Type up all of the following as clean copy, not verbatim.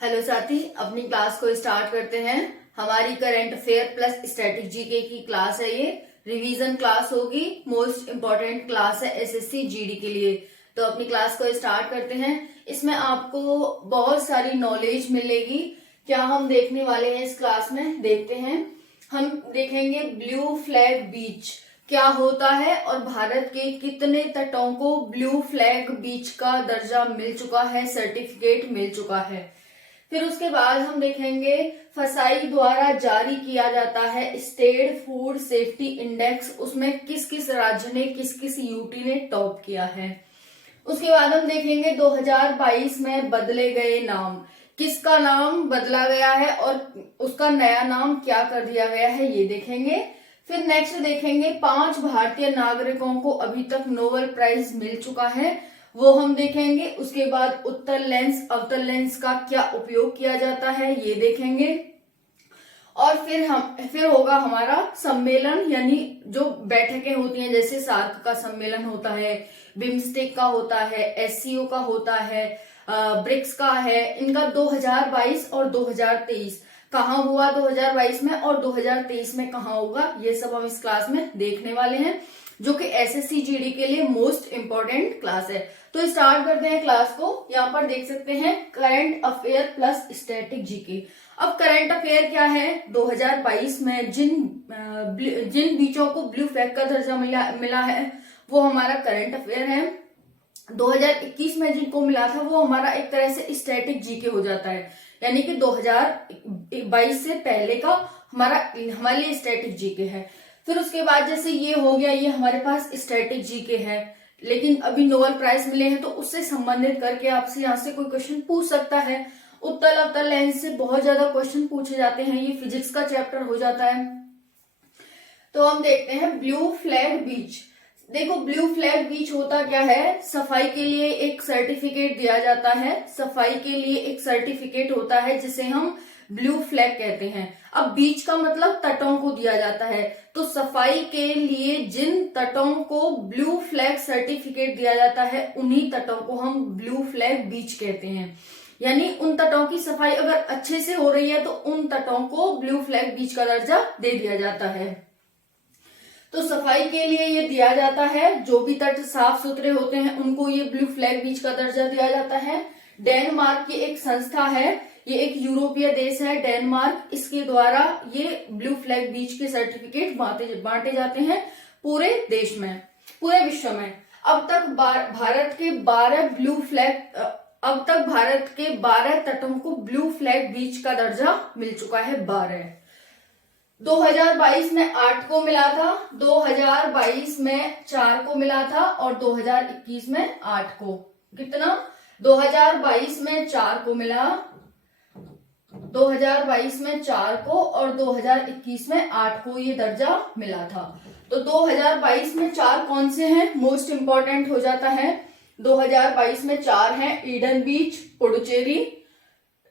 Hello साथी, अपनी class को स्टार्ट करते हैं। हमारी current affair plus static GK की क्लास है। ये रिवीजन क्लास होगी, मोस्ट इंपॉर्टेंट क्लास है एसएससी जीडी के लिए। तो अपनी क्लास को स्टार्ट करते हैं। इसमें आपको बहुत सारी नॉलेज मिलेगी। क्या हम देखने वाले हैं इस क्लास में, देखते हैं। हम देखेंगे ब्लू फ्लैग बीच क्या होता है और भारत के कितने तटों को ब्लू फ्लैग बीच का दर्जा मिल चुका है, सर्टिफिकेट मिल चुका है। फिर उसके बाद हम देखेंगे फसाई द्वारा जारी किया जाता है स्टेट फूड सेफ्टी इंडेक्स, उसमें किस किस राज्य ने, किस किस यूटी ने टॉप किया है। उसके बाद हम देखेंगे 2022 में बदले गए नाम, किसका नाम बदला गया है और उसका नया नाम क्या कर दिया गया है, ये देखेंगे। फिर नेक्स्ट देखेंगे 5 भारतीय नागरिकों को अभी तक नोबेल प्राइज मिल चुका है, वो हम देखेंगे। उसके बाद उत्तल लेंस अवतल लेंस का क्या उपयोग किया जाता है, ये देखेंगे। और फिर होगा हमारा सम्मेलन, यानी जो बैठकें होती हैं, जैसे सार्क का सम्मेलन होता है, बिम्स्टेक का होता है, एससीओ का होता है, ब्रिक्स का है। इनका 2022 और 2023 कहाँ हुआ, 2022 में, और 2023 में कहाँ होगा, ये सब हम इस क्लास में देखने वाले हैं, जो कि एसएससी जीडी के लिए मोस्ट इंपॉर्टेंट क्लास है। तो स्टार्ट करते हैं क्लास को। यहाँ पर देख सकते हैं current affair plus static GK. अब करंट अफेयर क्या है, 2022 में जिन बीचों को ब्लू फ्लैग का दर्जा मिला है वो हमारा करंट अफेयर है। 2021 में जिनको मिला था वो हमारा एक तरह से स्टैटिक जीके हो जाता है, यानी कि 2022 से पहले का हमारे लिए स्टैटिक जीके है। फिर उसके बाद जैसे ये हो गया, ये हमारे पास स्टैटिक जीके है, लेकिन अभी नोबेल प्राइज मिले हैं तो उससे संबंधित करके आपसे यहाँ से कोई क्वेश्चन पूछ सकता है। उत्तल अवतल लेंस से बहुत ज्यादा क्वेश्चन पूछे जाते हैं, ये फिजिक्स का चैप्टर हो जाता है। तो हम देखते हैं ब्लू फ्लैग बीच। देखो ब्लू फ्लैग बीच होता क्या है, सफाई के लिए एक सर्टिफिकेट दिया जाता है। सफाई के लिए एक सर्टिफिकेट होता है जिसे हम ब्लू फ्लैग कहते हैं। अब बीच का मतलब तटों को दिया जाता है, तो सफाई के लिए जिन तटों को ब्लू फ्लैग सर्टिफिकेट दिया जाता है उन्हीं तटों को हम ब्लू फ्लैग बीच कहते हैं। यानी उन तटों की सफाई अगर अच्छे से हो रही है तो उन तटों को ब्लू फ्लैग बीच का दर्जा दे दिया जाता है। तो सफाई के लिए ये दिया जाता है, जो भी तट साफ सुथरे होते हैं उनको ये ब्लू फ्लैग बीच का दर्जा दिया जाता है। डेनमार्क की एक संस्था है, ये एक यूरोपीय देश है डेनमार्क, इसके द्वारा ये ब्लू फ्लैग बीच के सर्टिफिकेट बांटे जाते हैं पूरे देश में, पूरे विश्व में। अब तक भारत के 12 तटों को ब्लू फ्लैग बीच का दर्जा मिल चुका है, 12। 2022 में 8 को मिला था, 2022 में 4 को मिला था और 2021 में 8 को। कितना, 2022 में 4 को मिला, 2022 में 4 को और 2021 में 8 को ये दर्जा मिला था। तो 2022 में 4 कौन से हैं, मोस्ट इंपॉर्टेंट हो जाता है। 2022 में 4 हैं ईडन बीच पुडुचेरी,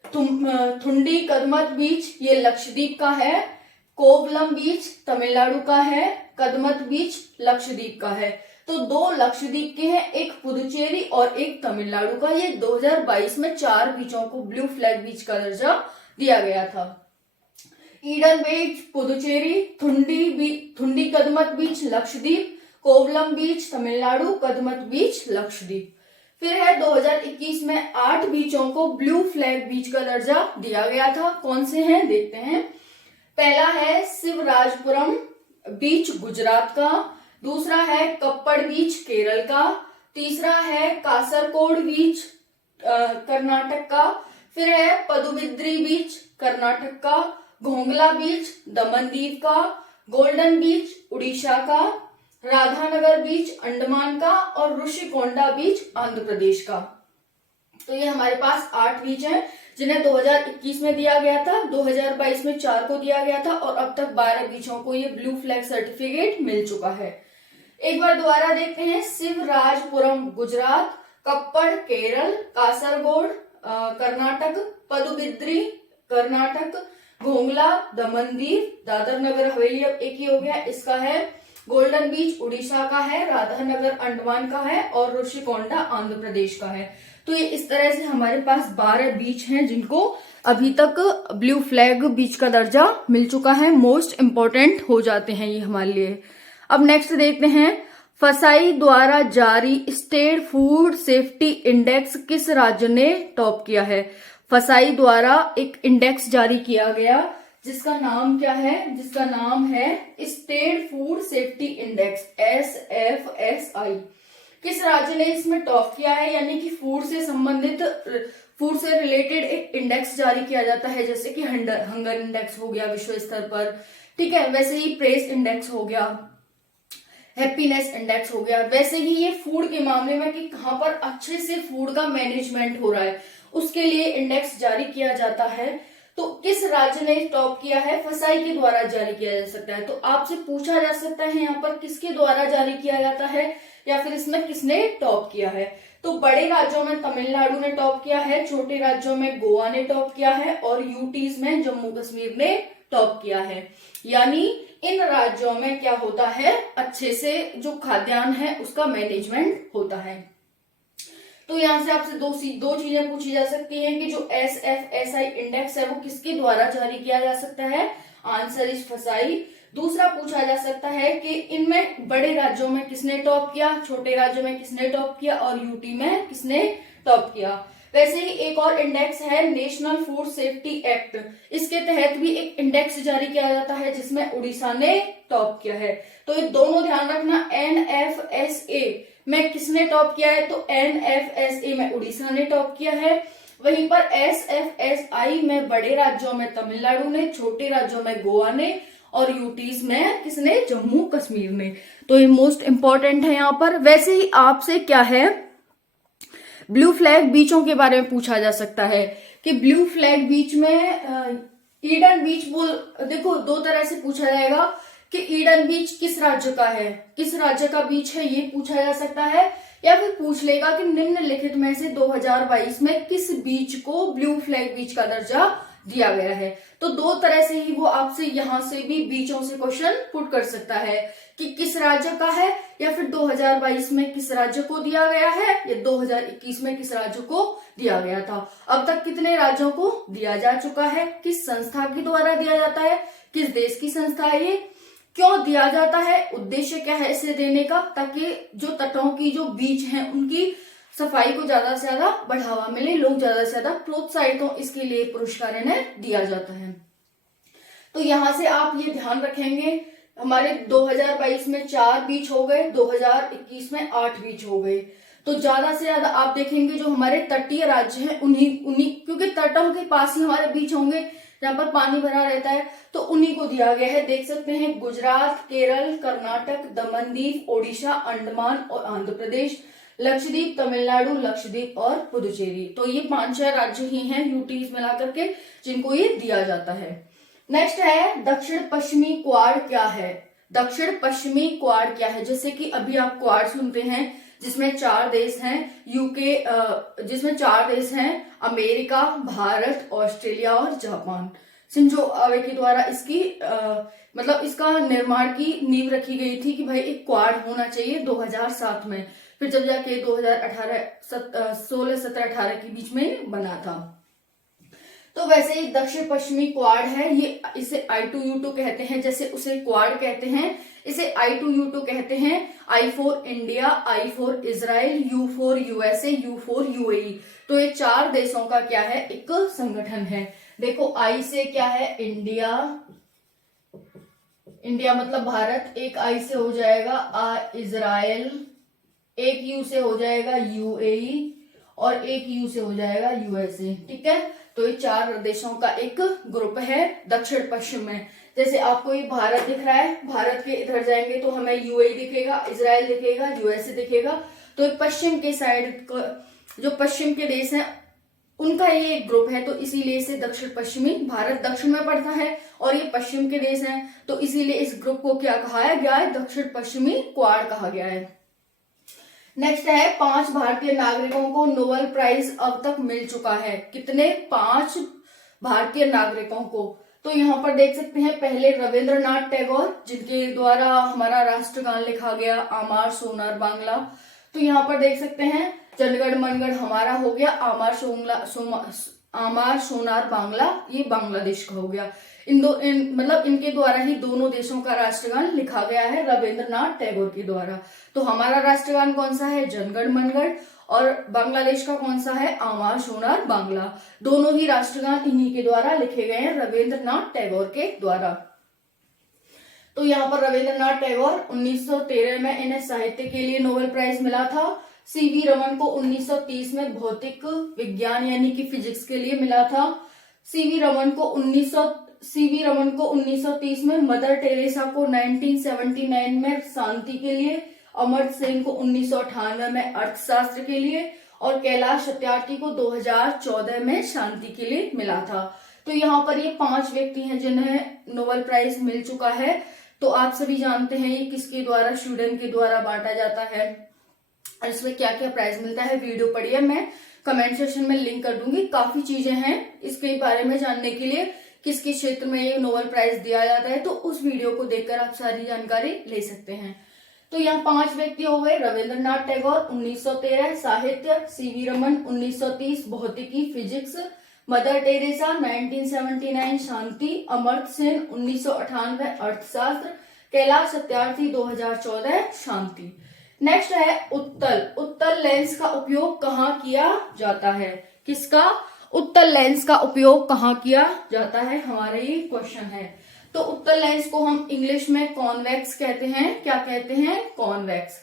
थुंडी कदमत बीच ये लक्षद्वीप का है, कोवलम बीच तमिलनाडु का है, कदमत बीच लक्षद्वीप का है। तो 2 लक्षद्वीप के हैं, एक पुदुचेरी और एक तमिलनाडु का। ये 2022 में 4 बीचों को ब्लू फ्लैग बीच का दर्जा दिया गया था। ईडन बीच पुदुचेरी, थुंडी कदमत बीच लक्षद्वीप, कोवलम बीच तमिलनाडु, कदमत बीच लक्षद्वीप। फिर है 2021 में 8 बीचों को ब्लू फ्लैग बीच का दर्जा दिया गया था। कौन से हैं, देखते हैं। पहला है शिवराजपुरम बीच गुजरात का, दूसरा है कप्पड़ बीच केरल का, तीसरा है कासरकोड बीच कर्नाटक का, फिर है पदुबिद्री बीच कर्नाटक का, घोंगला बीच दमनदीव का, गोल्डन बीच उड़ीसा का, राधानगर बीच अंडमान का और ऋषिकोंडा बीच आंध्र प्रदेश का। तो ये हमारे पास 8 बीच हैं जिन्हें 2021 में दिया गया था, 2022 में 4 को दिया गया था और अब तक 12 बीचों को ये ब्लू फ्लैग सर्टिफिकेट मिल चुका है। एक बार दोबारा देखते हैं। शिवराजपुरम गुजरात, कप्पड़ केरल, कासरगोड कर्नाटक, पदुबिद्री कर्नाटक, घोंगला दमनदीव, दादर नगर हवेली अब एक ही हो गया, इसका है गोल्डन बीच उड़ीसा का है, राधानगर अंडमान का है और ऋषिकोंडा आंध्र प्रदेश का है। तो ये इस तरह से हमारे पास 12 बीच हैं जिनको अभी तक ब्लू फ्लैग बीच का दर्जा मिल चुका है, मोस्ट इंपॉर्टेंट हो जाते हैं ये हमारे लिए। अब नेक्स्ट देखते हैं, फसाई द्वारा जारी स्टेट फूड सेफ्टी इंडेक्स किस राज्य ने टॉप किया है? फसाई द्वारा एक इंडेक्स जारी किया गया जिसका नाम क्या है? जिसका नाम है state food safety index, SFSI। किस राज्य ने इसमें टॉप किया है? यानी कि फूड से संबंधित, फूड से रिलेटेड एक इंडेक्स जारी किया जाता है, जैसे कि हंगर इंडेक्स हो गया विश्व स्तर पर, ठीक है, वैसे ही प्रेस इंडेक्स हो गया, हैप्पीनेस इंडेक्स हो गया। वैसे ही ये फूड के मामले में कि कहां पर अच्छे से फूड का मैनेजमेंट हो रहा है उसके लिए इंडेक्स जारी किया जाता है। तो किस राज्य ने टॉप किया है? फसाई के द्वारा जारी किया जा सकता है। तो आपसे पूछा जा सकता है यहाँ पर किसके द्वारा जारी किया जाता है या फिर इसमें किसने टॉप किया है? तो बड़े राज्यों में तमिलनाडु ने टॉप किया है, छोटे राज्यों में गोवा ने टॉप किया है और यूटीज में जम्मू कश्मीर ने टॉप किया है। यानी इन राज्यों में क्या होता है, अच्छे से जो खाद्यान्न है उसका मैनेजमेंट होता है। तो यहां से आपसे दो चीजें पूछी जा सकती हैं कि जो SFSI इंडेक्स है वो किसके द्वारा जारी किया जा सकता है? आंसर इज फसाई। दूसरा पूछा जा सकता है कि इनमें बड़े राज्यों में किसने टॉप किया, छोटे राज्यों में किसने टॉप किया और यूटी में किसने टॉप किया। वैसे ही एक और इंडेक्स है नेशनल फूड सेफ्टी एक्ट, इसके तहत भी एक इंडेक्स जारी किया जाता है जिसमें उड़ीसा ने टॉप किया है। तो ये दोनों ध्यान रखना, NFSA में किसने टॉप किया है? तो NFSA में उड़ीसा ने टॉप किया है। वहीं पर SFSI में बड़े राज्यों में तमिलनाडु ने, छोटे राज्यों में गोवा ने और यूटीज में किसने? जम्मू कश्मीर ने। तो ये मोस्ट इंपॉर्टेंट है यहाँ पर। वैसे ही आपसे क्या है, ब्लू फ्लैग बीचों के बारे में पूछा जा सकता है कि ब्लू फ्लैग बीच में ईडन बीच, देखो दो तरह से पूछा जाएगा कि ईडन बीच किस राज्य का है, किस राज्य का बीच है, ये पूछा जा सकता है। या फिर पूछ लेगा कि निम्नलिखित में से 2022 में किस बीच को ब्लू फ्लैग बीच का दर्जा दिया गया है। तो दो तरह से ही वो आपसे यहां से भी बीचों से क्वेश्चन पुट कर सकता है कि किस राज्य का है या फिर 2022 में किस राज्य को दिया गया है या 2021 में किस राज्य को दिया गया था। अब तक कितने राज्यों को दिया जा चुका है, किस संस्था के द्वारा दिया जाता है, किस देश की संस्था है ये, क्यों दिया जाता है, उद्देश्य क्या है इसे देने का, ताकि जो तटों की जो बीच हैं उनकी सफाई को ज्यादा से ज्यादा बढ़ावा मिले, लोग ज्यादा से ज्यादा प्रोत्साहित हो, इसके लिए पुरस्कार इन्हें दिया जाता है। तो यहां से आप ये ध्यान रखेंगे, हमारे 2022 में 4 बीच हो गए, 2021 में 8 बीच हो गए। तो ज्यादा से ज्यादा आप देखेंगे जो हमारे तटीय राज्य हैं उन्हीं क्योंकि तटों के पास ही हमारे बीच होंगे जहां पर पानी भरा रहता है, तो उन्हीं को दिया गया है। देख सकते हैं गुजरात, केरल, कर्नाटक, दमनदीप, ओडिशा, अंडमान और आंध्र प्रदेश, लक्षद्वीप, तमिलनाडु, लक्षद्वीप और पुदुचेरी। तो ये 5-6 राज्य ही हैं यूटीज मिलाकर के जिनको ये दिया जाता है। नेक्स्ट है दक्षिण पश्चिमी क्वाड क्या है? दक्षिण पश्चिमी क्वाड क्या है? जैसे कि अभी आप क्वाड सुनते हैं जिसमें 4 देश हैं, यूके जिसमें 4 देश हैं, अमेरिका, भारत, ऑस्ट्रेलिया और जापान। शिंजो आबे के द्वारा इसकी मतलब इसका निर्माण की नींव रखी गई थी कि भाई एक क्वाड होना चाहिए 2007 में, फिर जब जाके 16, 17, 18 के बीच में बना था। तो वैसे ही दक्षिण पश्चिमी क्वाड है, ये इसे I2U2 कहते हैं, जैसे उसे क्वाड कहते हैं इसे I2U2 कहते हैं। I for India, I for Israel, U for USA, U for UAE। तो ये 4 देशों का क्या है, एक संगठन है। देखो I से क्या है, इंडिया, इंडिया मतलब भारत, एक I से हो जाएगा इजराइल, एक U से हो जाएगा UAE और एक U से हो जाएगा USA, ठीक है। तो ये 4 देशों का एक ग्रुप है दक्षिण पश्चिम में। जैसे आपको ये भारत दिख रहा है, भारत के इधर जाएंगे तो हमें UAE दिखेगा, इजराइल दिखेगा, USA दिखेगा। तो एक पश्चिम के साइड जो पश्चिम के देश हैं उनका ये एक ग्रुप है, तो इसीलिए इसे दक्षिण पश्चिमी, भारत दक्षिण में पड़ता है और ये पश्चिम के देश हैं, तो इसीलिए इस ग्रुप को क्या कहा गया है, दक्षिण पश्चिमी क्वाड कहा गया है। नेक्स्ट है 5 भारतीय नागरिकों को नोबेल प्राइज अब तक मिल चुका है। कितने? 5 भारतीय नागरिकों को तो यहाँ पर देख सकते हैं पहले रविंद्रनाथ टैगोर, जिनके द्वारा हमारा राष्ट्रगान लिखा गया आमार सोनार बांग्ला। तो यहाँ पर देख सकते हैं जनगण मनगढ़ हमारा हो गया, आमार सोनार बांग्ला ये बांग्लादेश का हो गया। मतलब इनके द्वारा ही दोनों देशों का राष्ट्रगान लिखा गया है रविंद्रनाथ टैगोर के द्वारा। तो हमारा राष्ट्रगान कौन सा है? जनगण मनगढ़। और बांग्लादेश का कौन सा है? आमार सोनार बांग्ला। दोनों ही राष्ट्रगान इन्हीं के द्वारा लिखे गए हैं, रविंद्रनाथ टैगोर के द्वारा। तो यहाँ पर रविंद्रनाथ टैगोर 1913 में इन्हें साहित्य के लिए नोबेल प्राइज मिला था। सीवी रमन को 1930 में भौतिक विज्ञान यानी कि फिजिक्स के लिए मिला था। सीवी रमन को 1930 में, मदर टेरेसा को 1979 में शांति के लिए, अमर्त्य सेन को 1998 में अर्थशास्त्र के लिए और कैलाश सत्यार्थी को 2014 में शांति के लिए मिला था। तो यहाँ पर ये 5 व्यक्ति हैं जिन्हें नोबेल प्राइज मिल चुका है। तो आप सभी जानते हैं ये किसके द्वारा, स्वीडन के द्वारा बांटा जाता है और इसमें क्या क्या प्राइज मिलता है। वीडियो पढ़िए, मैं कमेंट सेक्शन में लिंक कर दूंगी। काफी चीजें हैं इसके बारे में जानने के लिए, किस किस क्षेत्र में ये नोबेल प्राइज दिया जाता है, तो उस वीडियो को देखकर आप सारी जानकारी ले सकते हैं। तो यहाँ 5 व्यक्ति हो गए। रविंद्रनाथ टैगोर 1913 साहित्य, सीवी रमन 1930 भौतिकी फिजिक्स, मदर टेरेसा 1979 शांति, अमर्त्य सेन 1998 अर्थशास्त्र, कैलाश सत्यार्थी 2014 शांति। नेक्स्ट है उत्तल। उत्तल लेंस का उपयोग कहाँ किया जाता है? किसका? उत्तल लेंस का उपयोग कहाँ किया जाता है, हमारा ये क्वेश्चन है। तो उत्तल लेंस को हम इंग्लिश में कॉन्वेक्स कहते हैं। क्या कहते हैं? कॉन्वेक्स।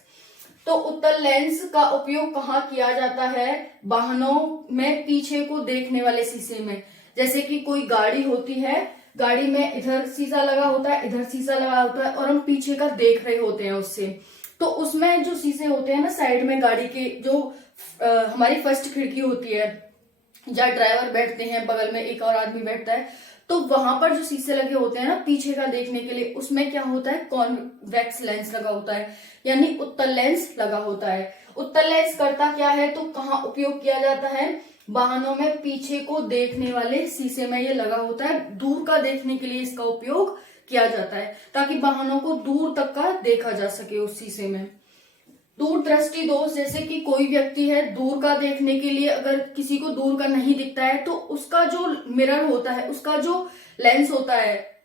तो उत्तल लेंस का उपयोग कहाँ किया जाता है? वाहनों में पीछे को देखने वाले शीशे में। जैसे कि कोई गाड़ी होती है, गाड़ी में इधर शीशा लगा होता है, इधर शीशा लगा होता है और हम पीछे का देख रहे होते हैं उससे। तो उसमें जो शीशे होते हैं ना साइड में गाड़ी के, जो हमारी फर्स्ट खिड़की होती है जहाँ ड्राइवर बैठते हैं, बगल में एक और आदमी बैठता है, तो वहां पर जो शीशे लगे होते हैं ना पीछे का देखने के लिए, उसमें क्या होता है? कॉन्वेक्स लेंस लगा होता है, यानी उत्तल लेंस लगा होता है। उत्तल लेंस करता क्या है? तो कहाँ उपयोग किया जाता है? वाहनों में पीछे को देखने वाले शीशे में ये लगा होता है। दूर का देखने के लिए इसका उपयोग किया जाता है, ताकि वाहनों को दूर तक का देखा जा सके उस शीशे में। दूरदृष्टि दोष, जैसे कि कोई व्यक्ति है, दूर का देखने के लिए अगर किसी को दूर का नहीं दिखता है तो उसका जो मिरर होता है, उसका जो लेंस होता है,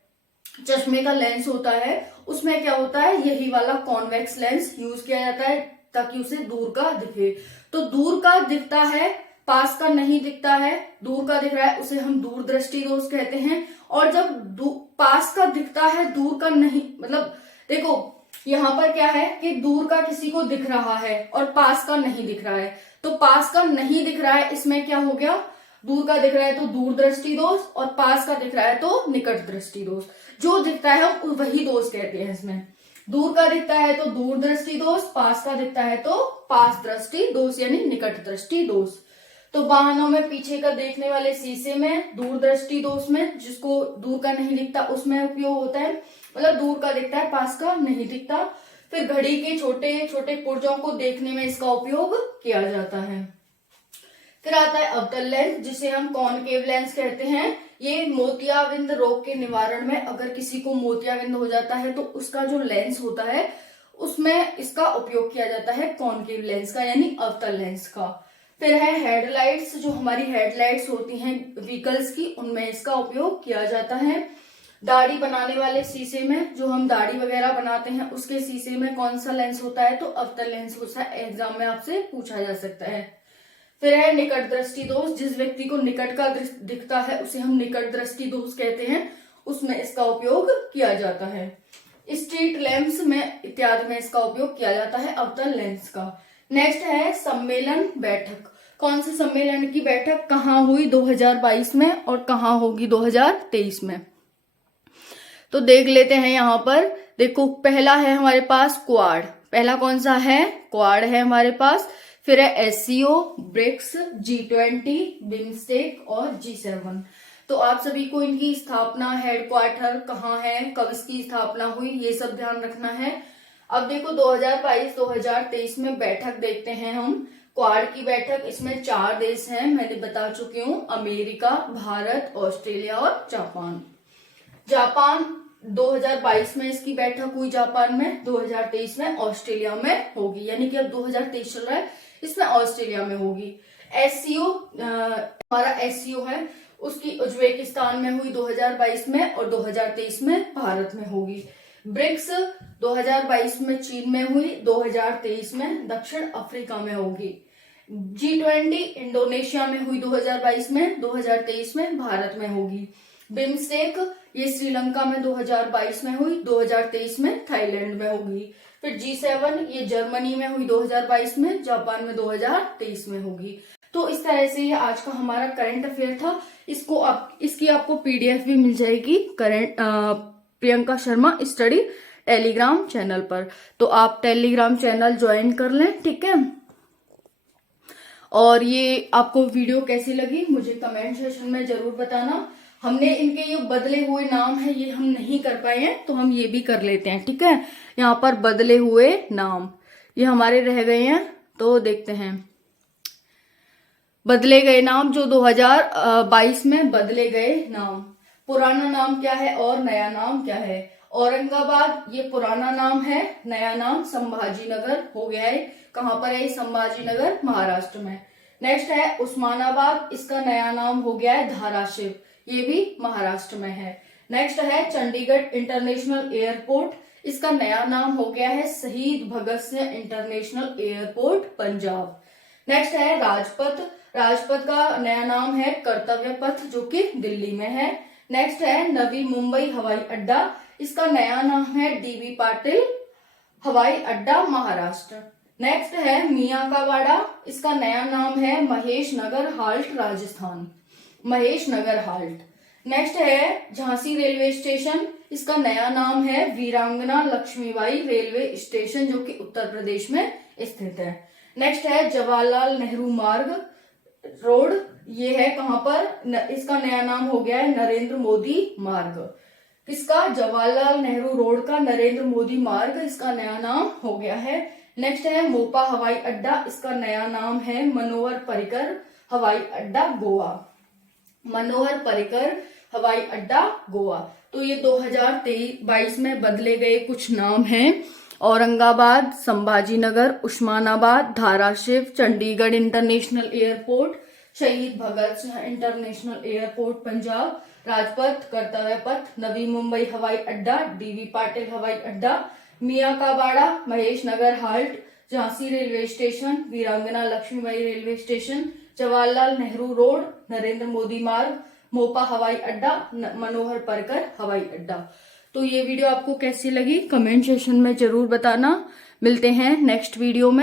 चश्मे का लेंस होता है, उसमें क्या होता है? यही वाला कॉन्वेक्स लेंस यूज किया जाता है ताकि उसे दूर का दिखे। तो दूर का दिखता है, पास का नहीं दिखता है, दूर का दिख रहा है, उसे हम दूरदृष्टि दोष कहते हैं। और जब पास का दिखता है, दूर का नहीं, मतलब देखो यहाँ पर क्या है कि दूर का किसी को दिख रहा है और पास का नहीं दिख रहा है। तो पास का नहीं दिख रहा है, इसमें क्या हो गया? दूर का दिख रहा है तो दूरदृष्टि दोष, और पास का दिख रहा है तो निकट दृष्टि दोष। जो दिखता है हम वही दोष कहते हैं इसमें। दूर का दिखता है तो दूरदृष्टि दोष, पास का दिखता है तो पास दृष्टि दोष यानी निकट दृष्टि दोष। तो वाहनों में पीछे का देखने वाले शीशे में दूरदृष्टि दोष में, जिसको दूर का नहीं दिखता उसमें उपयोग होता है, मतलब दूर का दिखता है पास का नहीं दिखता। फिर घड़ी के छोटे छोटे पुर्जों को देखने में इसका उपयोग किया जाता है। फिर आता है अवतल लेंस, जिसे हम कॉनकेव लेंस कहते हैं। ये मोतियाबिंद रोग के निवारण में, अगर किसी को मोतियाबिंद हो जाता है तो उसका जो लेंस होता है उसमें इसका उपयोग किया जाता है कॉनकेव लेंस का, यानी अवतल लेंस का। फिर है हेडलाइट्स, जो हमारी हेडलाइट्स होती हैं व्हीकल्स की, उनमें इसका उपयोग किया जाता है। दाढ़ी बनाने वाले शीशे में, जो हम दाढ़ी वगैरह बनाते हैं उसके शीशे में कौन सा लेंस होता है? तो अवतल लेंस होता है। एग्जाम में आपसे पूछा जा सकता है। फिर है निकट दृष्टि दोष, जिस व्यक्ति को निकट का दिखता है उसे हम निकट दृष्टि दोष कहते हैं, उसमें इसका उपयोग किया जाता है। स्ट्रीट लैंप्स में इत्यादि में इसका उपयोग किया जाता है अवतल लेंस का। नेक्स्ट है सम्मेलन बैठक। कौन से सम्मेलन की बैठक कहाँ हुई 2022 में और कहाँ होगी 2023 में? तो देख लेते हैं। यहाँ पर देखो, पहला है हमारे पास क्वाड। पहला कौन सा है? क्वाड है हमारे पास। फिर है एससीओ, ब्रिक्स, G20, बिम्स्टेक और G7। तो आप सभी को इनकी स्थापना, हेडक्वार्टर कहाँ है, कब इसकी स्थापना हुई, ये सब ध्यान रखना है। अब देखो 2022-2023 में बैठक देखते हैं हम। क्वाड की बैठक, इसमें 4 देश हैं, मैंने बता चुकी हूँ, अमेरिका, भारत, ऑस्ट्रेलिया और जापान। जापान 2022 में इसकी बैठक हुई जापान में, 2023 में ऑस्ट्रेलिया में होगी, यानी कि अब 2023 चल रहा है, इसमें ऑस्ट्रेलिया में होगी। एससीओ हमारा एससीओ है, उसकी उज्बेकिस्तान में हुई 2022 में और 2023 में भारत में होगी। ब्रिक्स 2022 में चीन में हुई, 2023 में दक्षिण अफ्रीका में होगी। G20 इंडोनेशिया में हुई 2022 में, 2023 में भारत में होगी। बिम्स्टेक ये श्रीलंका में 2022 में हुई, 2023 में थाईलैंड में होगी। फिर G7 ये जर्मनी में हुई 2022 में, जापान में 2023 में होगी। तो इस तरह से ये आज का हमारा करंट अफेयर था। इसकी आपको पीडीएफ भी मिल जाएगी current Priyanka Sharma study Telegram channel पर, तो आप टेलीग्राम चैनल ज्वाइन कर लें, ठीक है। और ये आपको वीडियो कैसी लगी मुझे कमेंट सेक्शन में जरूर बताना। हमने इनके ये बदले हुए नाम है ये हम नहीं कर पाए हैं, तो हम ये भी कर लेते हैं, ठीक है। यहाँ पर बदले हुए नाम ये हमारे रह गए हैं, तो देखते हैं। बदले गए नाम जो 2022 में बदले गए नाम, पुराना नाम क्या है और नया नाम क्या है। औरंगाबाद ये पुराना नाम है, नया नाम संभाजीनगर हो गया है। कहां पर है संभाजीनगर? महाराष्ट्र में। नेक्स्ट है उस्मानाबाद, इसका नया नाम हो गया है धाराशिव, ये भी महाराष्ट्र में है। नेक्स्ट है चंडीगढ़ इंटरनेशनल एयरपोर्ट, इसका नया नाम हो गया है Shaheed Bhagat Singh international airport Punjab. Next है राजपथ, राजपथ का नया नाम है कर्तव्य पथ जो कि दिल्ली में है। नेक्स्ट है नवी मुंबई हवाई अड्डा, इसका नया नाम है डीबी पाटिल हवाई अड्डा महाराष्ट्र। नेक्स्ट है मियां का वाड़ा, इसका नया नाम है Mahesh Nagar halt Rajasthan, Mahesh Nagar halt. Next है झांसी रेलवे स्टेशन, इसका नया नाम है वीरांगना लक्ष्मीबाई रेलवे स्टेशन जो कि उत्तर प्रदेश में स्थित है। नेक्स्ट है जवाहरलाल नेहरू मार्ग रोड, ये है कहां पर? इसका नया नाम हो गया है नरेंद्र मोदी मार्ग। किसका? जवाहरलाल नेहरू रोड का नरेंद्र मोदी मार्ग, इसका नया नाम हो गया है। नेक्स्ट है मोपा हवाई अड्डा, इसका नया नाम है मनोहर पर्रिकर हवाई अड्डा गोवा, मनोहर पर्रिकर हवाई अड्डा गोवा। तो ये 2022 में बदले गए कुछ नाम हैं। औरंगाबाद, संभाजीनगर, उस्मानाबाद, धाराशिव, चंडीगढ़ इंटरनेशनल एयरपोर्ट, शहीद भगत सिंह इंटरनेशनल एयरपोर्ट पंजाब, राजपथ, कर्तव्य पथ, नवी मुंबई हवाई अड्डा, डीवी पाटिल हवाई अड्डा, Miyan ka Bada, Mahesh Nagar halt, Jhansi railway station, Veerangana Lakshmibai railway station, Jawaharlal Nehru road, Narendra Modi Marg, Mopa हवाई अड्डा, मनोहर पर्रिकर हवाई अड्डा। तो ये वीडियो आपको कैसी लगी कमेंट सेक्शन में जरूर बताना। मिलते हैं नेक्स्ट वीडियो में।